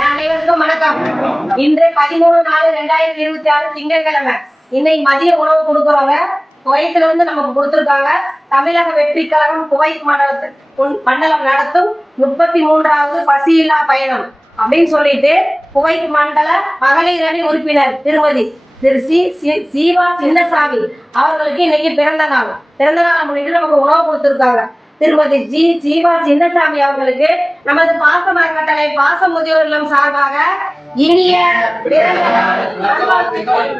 அனைவருக்கும் வணக்கம். இன்று 13/4/2026 திங்கட்கிழமை. இன்னைக்கு மதிய உணவு கொடுக்குறவங்க குவைத்துல இருந்து நமக்கு கொடுத்துருக்காங்க. தமிழக வெற்றி கழகம் குவைத் மண்டலம் நடத்தும் 33வது பசியில்லா பயணம் அப்படின்னு சொல்லிட்டு குவைத் மண்டல மகளிர் அணி உறுப்பினர் திருமதி சீவா சின்னசாமி அவர்களுக்கு இன்னைக்கு பிறந்த நாள் முன்னிட்டு நமக்கு உணவு கொடுத்துருக்காங்க. திருமதி சீவா சின்னசாமி அவர்களுக்கு நமது பாச அறக்கட்டளை பாச முதியோர் இல்லம் சார்பாக இனிய பிறந்த நாள் நல்வாழ்த்துக்கள்.